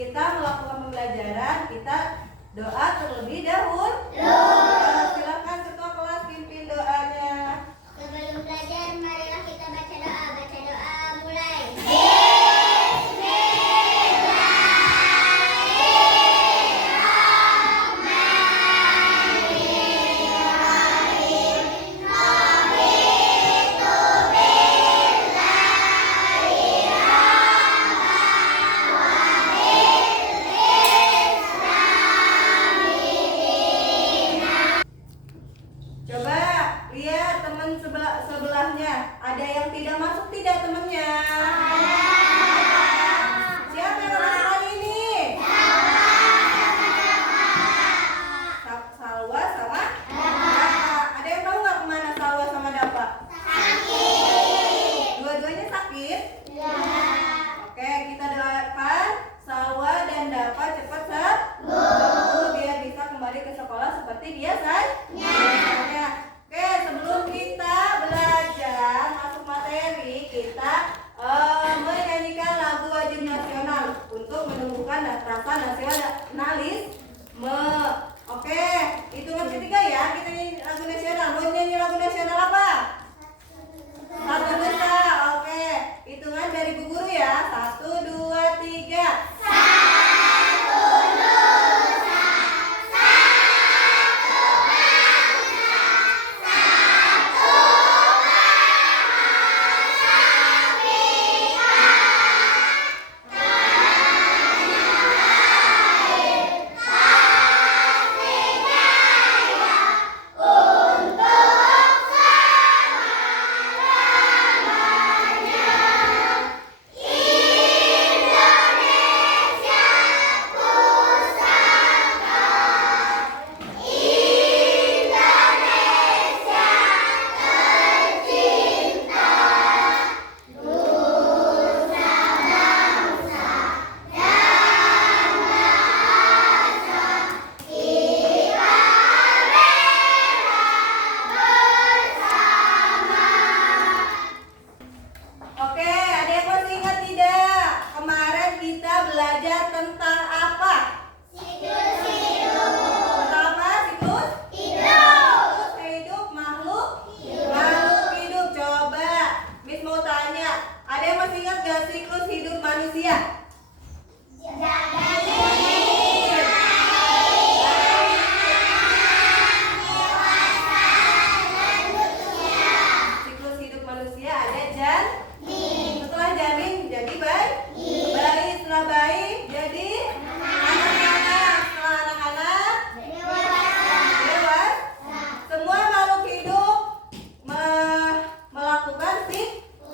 kita melakukan pembelajaran, kita doa terlebih dahulu. Silakan ketua kelas pimpin doanya. Sebelum belajar, marilah kita baca doa. Baca doa mulai. Coba lihat teman sebelahnya, ada yang tidak masuk tidak temannya? Siapa yang masuk hari ini? Salwa sama Dapa. Ada yang tahu nggak kemana Salwa sama Dapa? Sakit. Dua-duanya sakit? Ya. Oke, kita doakan Salwa dan Dapa cepat sembuh biar bisa kembali ke sekolah seperti biasanya. Oke, sebelum kita belajar masuk materi, kita menyanyikan lagu wajib nasional untuk menumbuhkan rasa nasionalisme. Oke, hitungan ketiga ya, kita nyanyi lagu nasional. Mau nyanyi lagu nasional apa? Satu dusta. Oke, hitungan dari Bu Guru ya. 1, 2, 3. Oke, ada yang masih ingat tidak? Kemarin kita belajar tentang apa? Siklus hidup. Tentang apa? Siklus? Hidup. Siklus hidup makhluk hidup. Coba Miss mau tanya, ada yang masih ingat gak siklus hidup manusia? Siklus hidup manusia ada janin. Setelah janin jadi bayi. Bayi setelah bayi jadi anak-anak. Setelah anak-anak dewasa. Semua makhluk hidup melakukan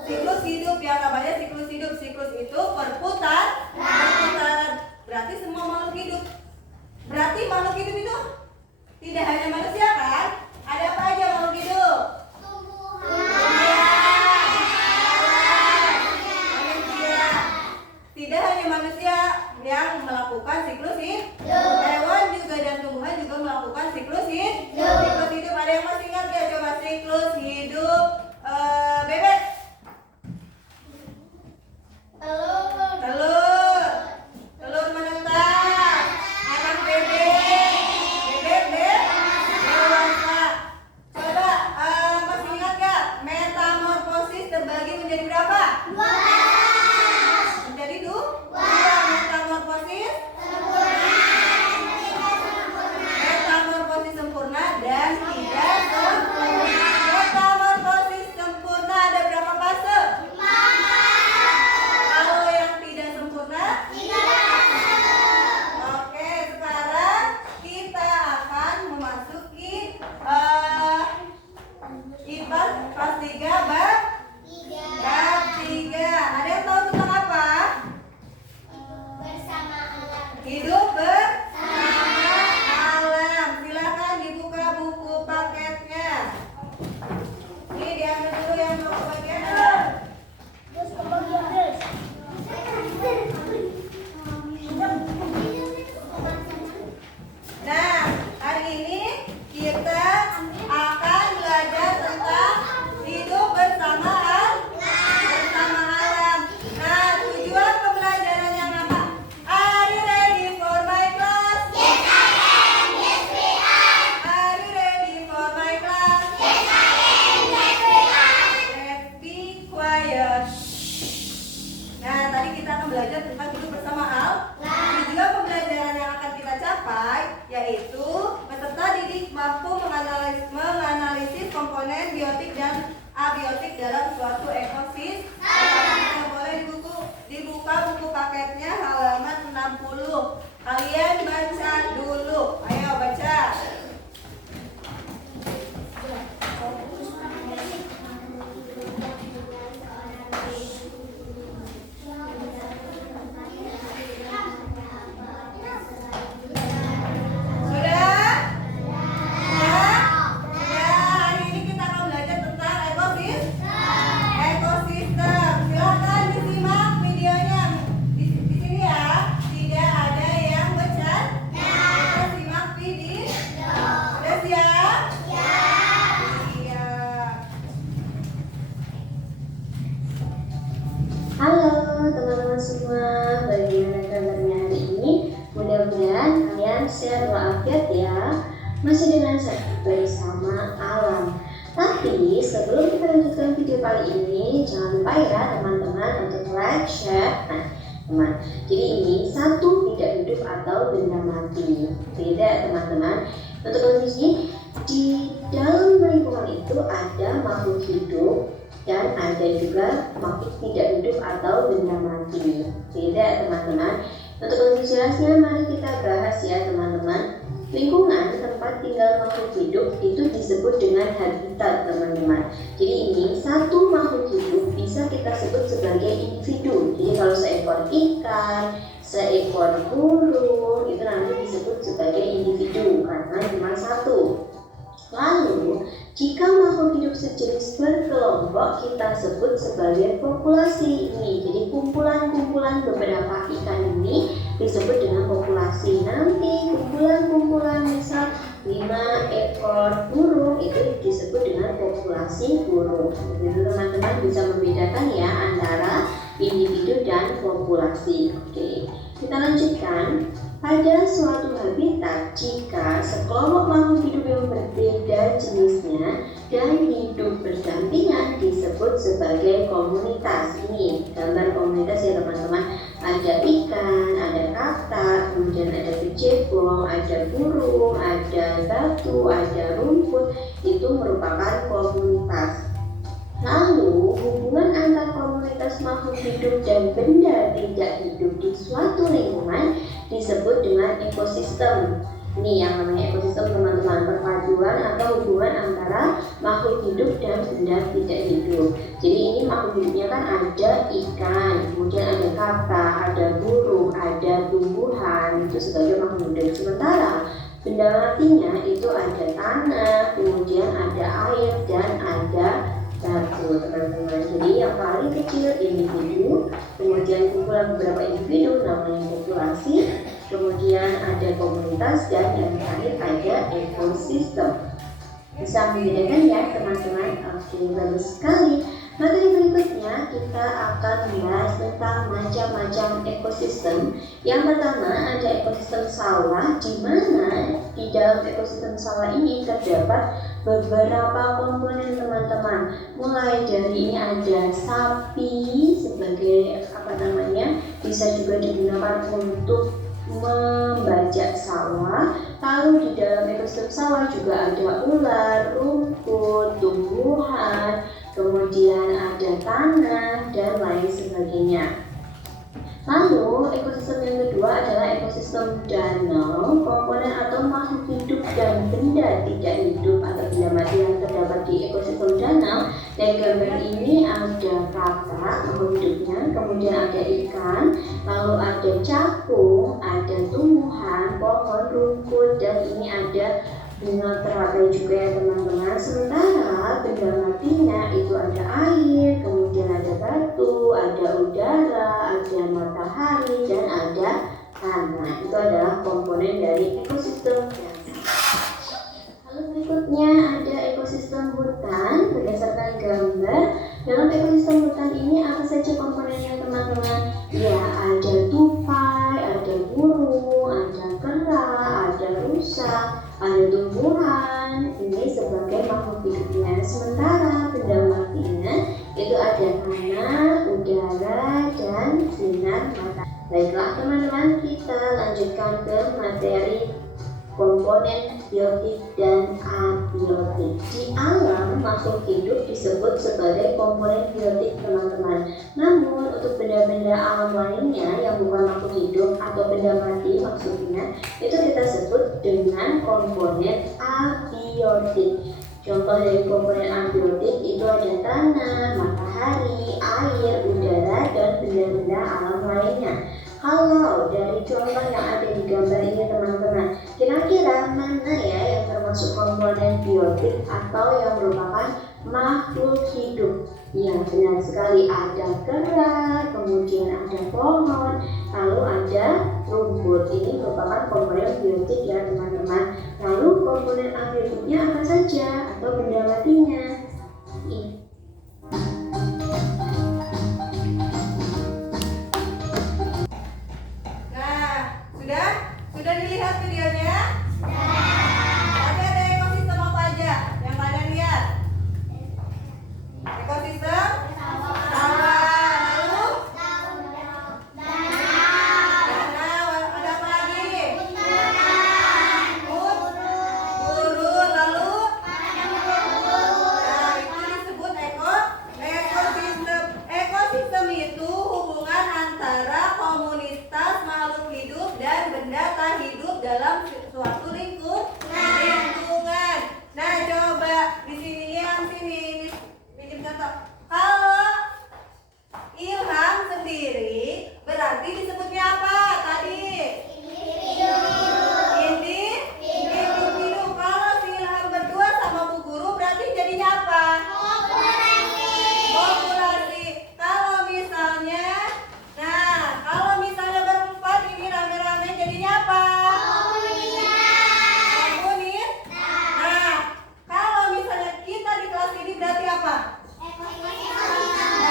siklus hidup. Yang namanya siklus hidup. Siklus itu perputaran. Berarti semua makhluk hidup. Berarti makhluk hidup itu tidak hanya manusia kan? Ada apa aja makhluk hidup? Manusia. Tidak hanya manusia yang melakukan siklus hidup. Hewan juga dan tumbuhan juga melakukan siklus hidup. Siklus hidup ada yang masih ingat gak? Coba siklus hidup bebek. Telur menetas. Anak bebek dewasa. Coba masih ingat gak? Metamorfosis terbagi menjadi berapa? Menjadi dua. Metamorfosis sempurna dan tidak sempurna. Metamorfosis biotik dalam suatu ekosistem. Boleh dibuka buku paketnya halaman 60. Kalian baca dulu. Ayo baca. Halo teman-teman semua, bagaimana kabarnya hari ini? Mudah-mudahan kalian sehat walafiat ya, masih dengan saya bersama alam. Tapi sebelum kita lanjutkan video kali ini, jangan lupa ya teman-teman untuk like, share. Nah teman, jadi ini satu tidak hidup atau benda mati. Beda teman-teman. Untuk kondisi di dalam lingkungan itu ada makhluk hidup dan ada juga makhluk tidak hidup atau benda mati. Beda teman-teman. Untuk lebih jelasnya mari kita bahas ya teman-teman. Lingkungan tempat tinggal makhluk hidup itu disebut dengan habitat teman-teman. Jadi ini satu makhluk hidup bisa kita sebut sebagai individu. Jadi kalau seekor ikan, seekor burung itu nanti disebut sebagai individu karena cuma satu. Lalu, jika makhluk hidup sejenis berkelompok kita sebut sebagai populasi ini. Jadi kumpulan-kumpulan beberapa ikan ini disebut dengan populasi. Nanti kumpulan-kumpulan misal 5 ekor burung itu disebut dengan populasi burung. Jadi teman-teman bisa membedakan ya antara individu dan populasi. Oke, kita lanjutkan. Pada suatu habitat, jika sekelompok makhluk hidup yang berbeda jenisnya dan hidup berdampingan disebut sebagai komunitas. Ini gambar komunitas ya teman-teman. Ada ikan, ada katak, kemudian ada kecebong, ada burung, ada batu, ada rumput. Itu merupakan komunitas. Lalu, hubungan antar komunitas makhluk hidup dan benda tidak hidup di suatu lingkungan disebut dengan ekosistem. Ini yang namanya ekosistem teman-teman, perpaduan atau hubungan antara makhluk hidup dan benda tidak hidup. Jadi ini makhluk hidupnya kan ada ikan, kemudian ada kata, ada burung, ada tumbuhan, itu sebagai makhluk hidup. Sementara benda matinya itu ada tanah, kemudian ada air dan ada batu teman-teman. Jadi yang paling kecil individu, kemudian kumpulan beberapa individu namanya populasi, kemudian ada komunitas dan yang terakhir ada ekosistem. Bisa membedakan ya teman-teman. Oke, bagus sekali. Materi berikutnya kita akan membahas tentang macam-macam ekosistem. Yang pertama ada ekosistem sawah, di mana di dalam ekosistem sawah ini terdapat beberapa komponen teman-teman. Mulai dari ini ada sapi sebagai bisa juga digunakan untuk membajak sawah. Lalu di dalam ekosistem sawah juga ada ular, rumput, tumbuhan, kemudian ada tanah dan lain sebagainya. Lalu ekosistem yang kedua adalah ekosistem danau. Komponen atau makhluk hidup dan benda tidak hidup atau benda mati yang terdapat di ekosistem danau. Dan gambar ini ada katak makhluk hidupnya, kemudian ada ikan, lalu ada capung, ada tumbuhan, pohon, rumput, dan ini ada bunga teratai juga ya teman-teman. Sementara benda matinya itu ada air, kemudian ada batu, ada udara, ada matahari, dan ada tanah. Itu adalah komponen dari ekosistem. Lalu berikutnya ada ekosistem hutan. Berdasarkan gambar, dalam ekosistem hutan ini apa saja komponennya teman-teman? Ya, ada tupai, ada burung, ada kera, ada rusa, ada tumbuhan, ini sebagai makhluk hidupnya. Sementara benda matinya itu ada tanah, udara, dan sinar matahari. Baiklah teman-teman, kita lanjutkan ke materi komponen biotik dan abiotik. Di alam, makhluk hidup disebut sebagai komponen biotik, teman-teman. Namun, untuk benda-benda alam lainnya yang bukan makhluk hidup atau benda mati maksudnya, itu kita sebut dengan komponen abiotik. Contoh dari komponen abiotik itu ada tanah, matahari, air, udara, dan benda-benda alam lainnya. Kalau dari contoh yang ada di gambar ini teman-teman, kira-kira mana ya yang termasuk komponen biotik atau yang merupakan makhluk hidup? Ya, benar sekali, ada kera, kemudian ada pohon, lalu ada rumput. Ini merupakan komponen biotik ya teman-teman. Lalu komponen abiotiknya apa saja atau benda matinya? Sudah dilihat videonya? Ada ekosistem apa aja yang kalian lihat? Ekosistem? Lalu? Danau. Ada apa lagi? Gurun. Lalu? Nah, itu disebut ekosistem. Ekosistem itu hubungan antara komunitas makhluk hidup dan benda tak hidup dalam suatu lingkungan. Nah, coba di sini pinjam contoh. Kalau Ilham sendiri berarti disebutnya apa tadi? Individu. Kalau si Ilham berdua sama Bu Guru berarti jadinya apa? Populasi. Kalau misalnya berempat ini rame-rame jadinya apa? Komunis. Nah, kalau misalnya kita di kelas ini berarti apa?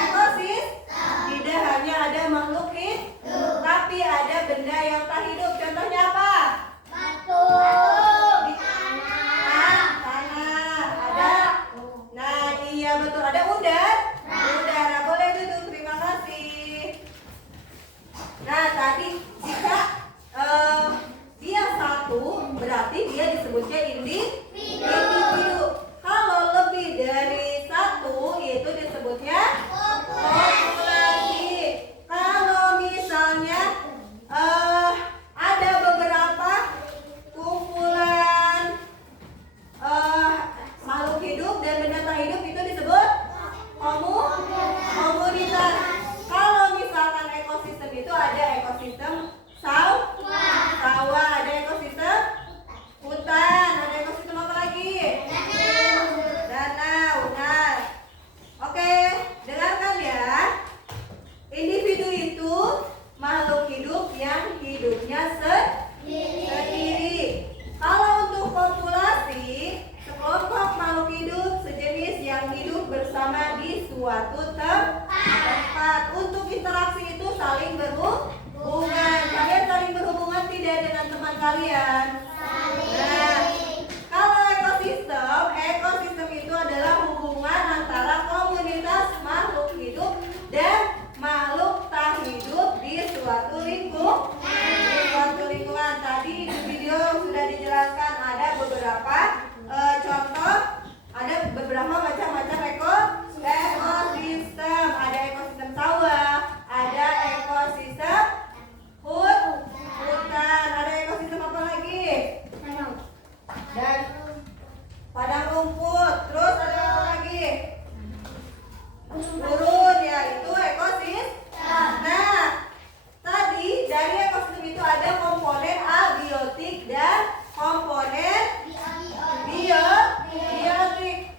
Ekosis. Tidak hanya ada makhluk hidup, tapi ada benda yang tak hidup. Contohnya apa? Tanah. Ada. Nah, iya betul. Ada udara. Boleh duduk. Terima kasih. Nah, tadi jika dia satu, berarti dia disebutnya individu. Kalau lebih dari satu, itu disebutnya populasi. Kalau misalnya ada beberapa kumpulan makhluk hidup dan benda tak hidup, itu disebut komunitas. Kalau misalkan ekosistem itu ada ekosistem sawah, ada ekosistem hutan, ada ekosistem apa lagi? Danau. Nah, oke, dengarkan ya. Individu itu makhluk hidup yang hidupnya sendiri. Kalau untuk populasi, sekelompok makhluk hidup sejenis yang hidup bersama di suatu tempat. Untuk interaksi itu saling berhubungan. Kalian saling berhubungan tidak dengan teman kalian? Nah, kalau ekosistem itu adalah hubungan antara komunitas makhluk hidup dan makhluk tak hidup di suatu lingkungan. Tadi di video sudah dijelaskan ada beberapa contoh, ada beberapa macam-macam ekosistem. Ada ekosistem sawah, ada ekosistem hutan, ada ekosistem apa lagi? Dan padang rumput. Terus ada apa lagi? Gurun, ya itu ekosistem. Nah, tadi dari ekosistem itu ada komponen abiotik dan komponen biotik.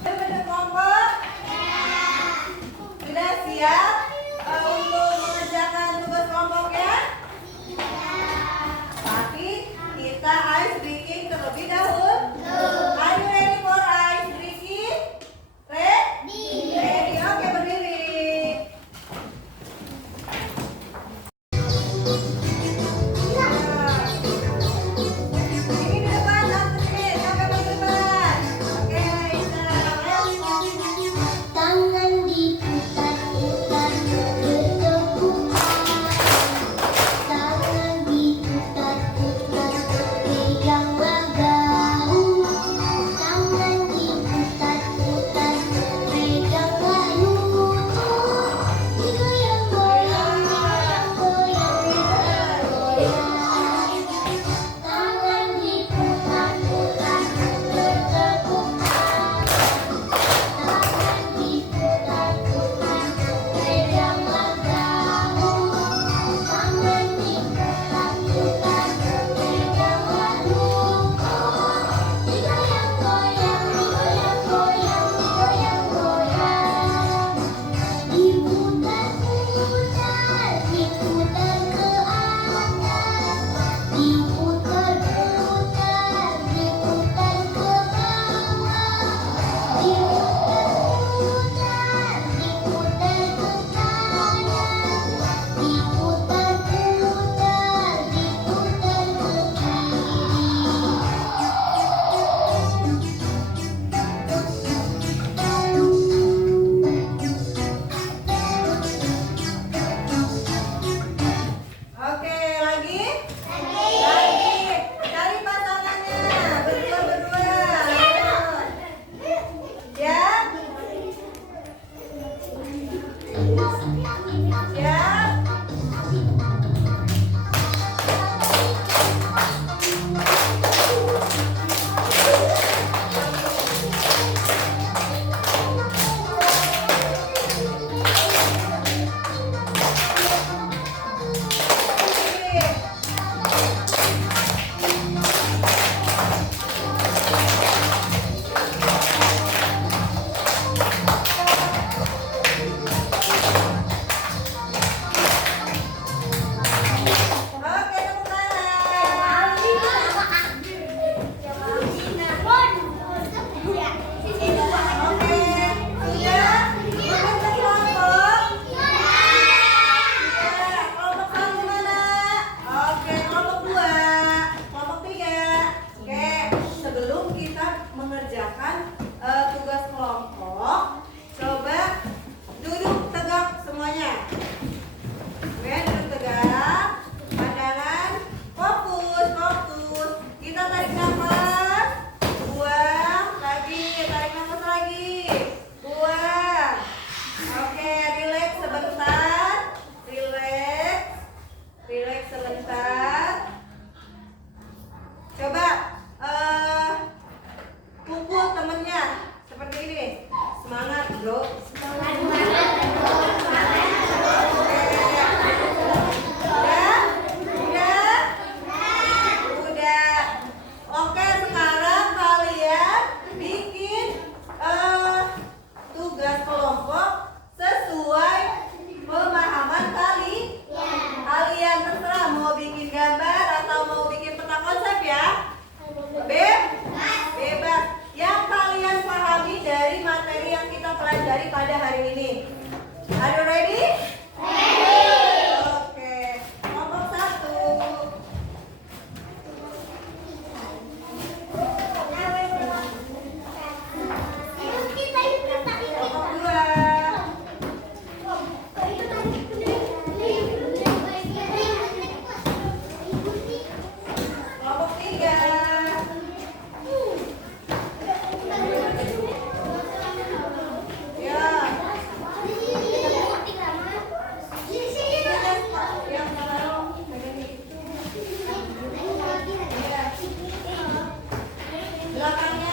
Bentuk kelompok? Sudah siap untuk mengerjakan tugas kelompoknya? Tapi kita ice breaking terlebih dahulu. Are you ready for ice breaking? Ready? Ready. Oke, berdiri. Ini di depan, santri. Siapa yang di depan? Oke, Tangan diputar-putar bertepuk tangan diputar-putar peganglah bahu tangan diputar-putar peganglah lutut digoyang-goyang digoyang-goyang tangan diputar-putar bertepuk tangan diputar-putar peganglah bahu tangan diputar-putar peganglah lutut digoyang-goyang digoyang-goyang digoyang-goyang diputar-putar diputar ke atas diputar-putar diputar ke bawah diputar-putar diputar ke kanan diputar-putar diputar ke Oke, lagi? Lagi. Cari pasangannya. Berdua-berdua. Siap? Siap? Oke, tepuk tangan. Oke, sudah? Membentuk kelompok? Iya. Kelompok satu mana? Oke, kelompok dua, kelompok tiga. Oke, sebelum kita mengerjakan tugas kelompok, coba duduk tegak semuanya. Oke, duduk tegak. Pandangan fokus, fokus. Kita tarik nafas. Buang. Lagi, tarik nafas lagi. Buang. Oke, relax sebentar. Relax. Relax sebentar. Coba pukul temennya seperti ini. Semangat, bro. Udah. Oke, sekarang kalian bikin tugas kelompok sesuai pemahaman kalian. Terserah mau bikin gambar atau mau bikin peta konsep ya. Bebas. Yang kalian pahami dari materi yang kita pelajari pada hari ini. Are you ready? Oke. Kelompok satu. Kelompok dua. Kelompok tiga. Ya. Yang taruh. Iya. Belakangnya.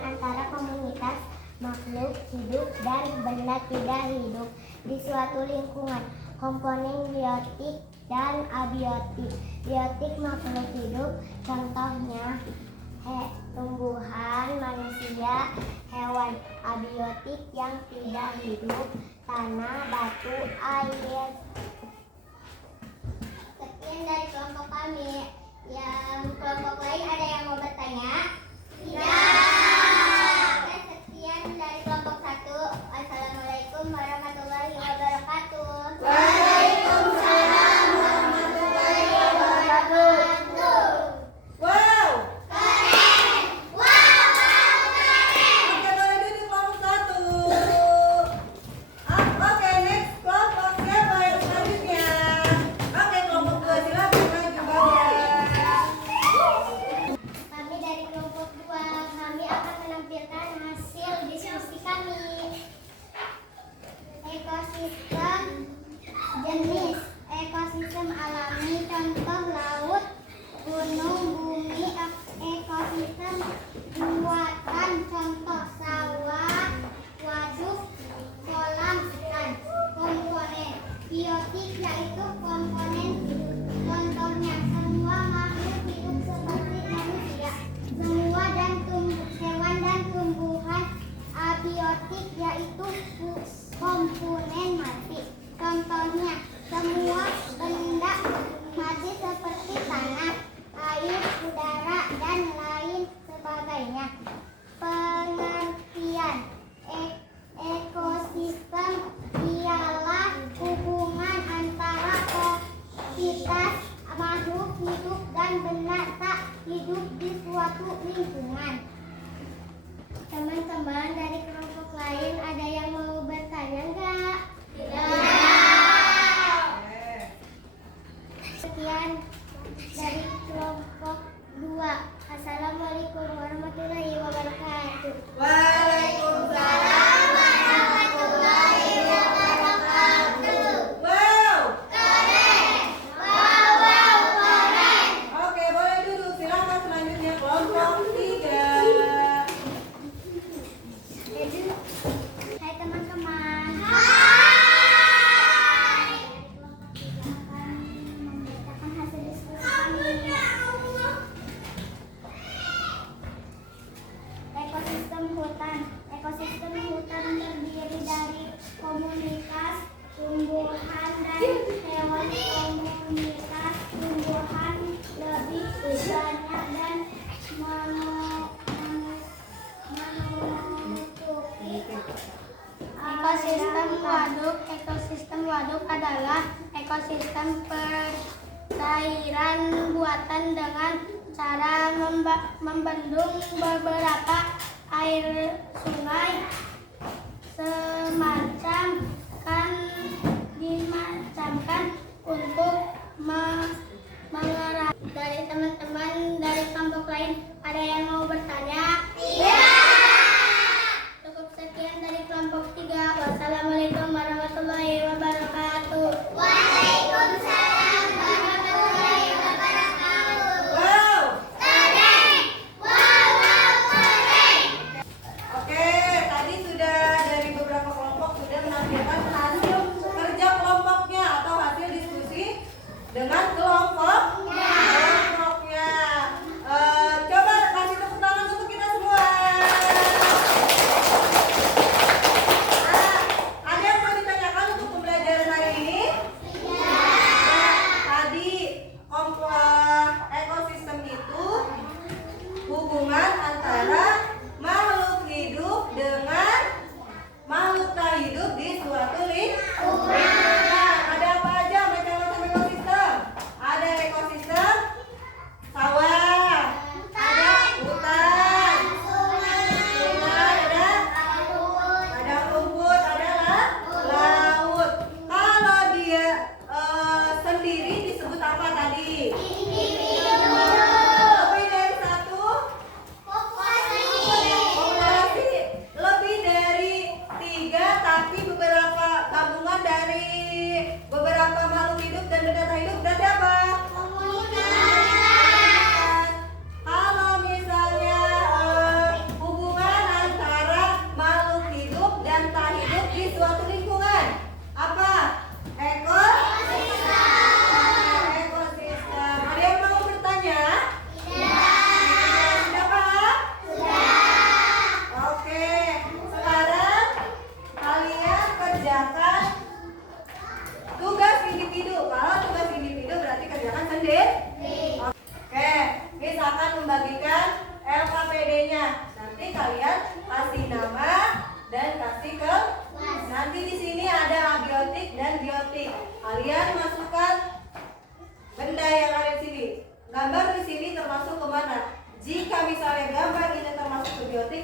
hubungan antara komunitas makhluk hidup dan benda tidak hidup di suatu lingkungan. Komponen biotik dan abiotik. Biotik makhluk hidup, contohnya tumbuhan, manusia, hewan. Abiotik yang tidak hidup, tanah, batu, air. Sekian dari kelompok kami. Yang kelompok lain ada yang mau bertanya? Tidak. Oke, sekian dari kelompok 1. Assalamualaikum warahmatullahi wabarakatuh. Waalaikumsalam warahmatullahi wabarakatuh. Wow. Keren. Wow, keren. Oke, boleh duduk kelompok 1. Oke, next kelompok siapa yang selanjutnya? Oke, kelompok 2 silakan maju bawah. Kami dari kelompok 2, kami akan menampilkan hasil diskusi kami. Ekosistem jenis ekosistem alami, contoh laut, gunung, bumi. Ekosistem buatan, contoh sawah, waduk, kolam ikan. Komponen biotik yaitu komponen hidup, contohnya semua makhluk hidup seperti manusia, semua dan hewan dan tumbuhan. Abiotik yaitu komponen mati, contohnya semua benda mati seperti tanah, air, udara, dan lain sebagainya. Pengertian ekosistem ialah hubungan antara entitas makhluk hidup dan benda tak hidup di suatu lingkungan. Teman-teman dari kelompok lain ada yang mau bertanya enggak? Sekian dari kelompok 2. Assalamualaikum warahmatullahi wabarakatuh. Waalaikumsalam warahmatullahi wabarakatuh. Wow. Keren. Wow, keren. Oke, boleh duduk. Silakan selanjutnya kelompok 3. Hai teman-teman. Memberitakan hasil diskusi kami. Ekosistem hutan. Ekosistem hutan terdiri dari komunitas tumbuhan dan hewan. Komunitas tumbuhan lebih banyak dan menutupi. Ekosistem waduk adalah ekosistem perairan buatan dengan cara membendung beberapa air sungai semacam dimacamkan untuk mengerak. Dari teman-teman dari kelompok lain ada yang mau bertanya? Cukup sekian dari kelompok 3. Wassalamualaikum warahmatullahi wabarakatuh. Waalaikumsalam warahmatullahi wabarakatuh. Wow. Keren. Wow, keren. Oke,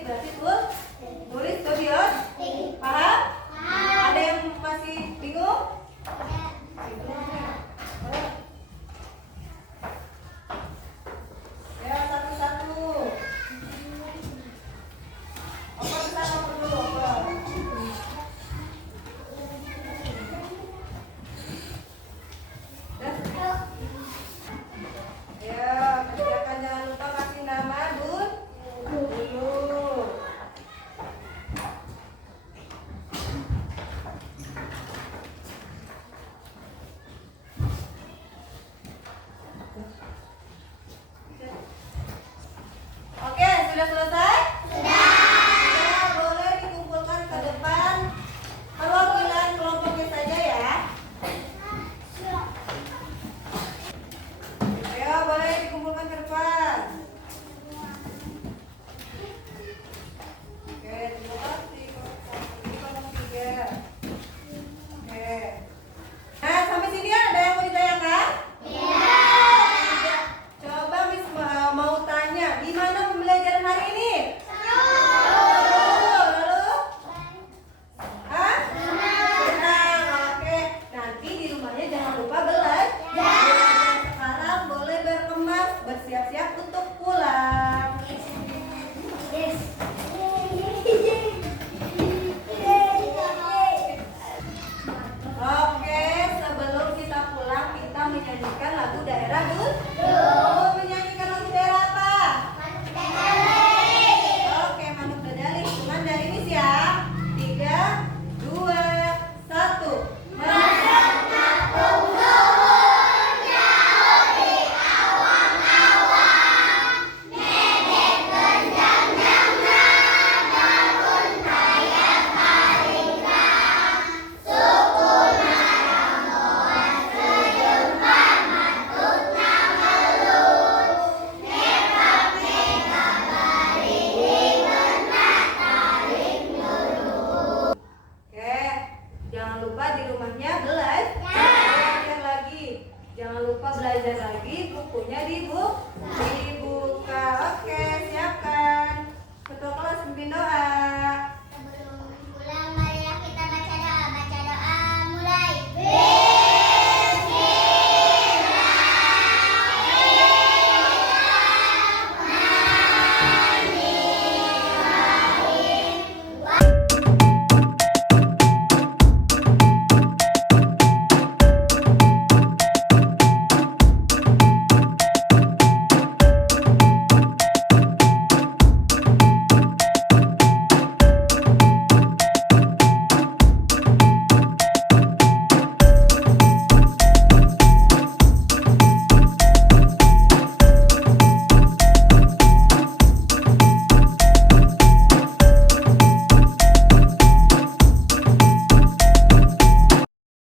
berarti full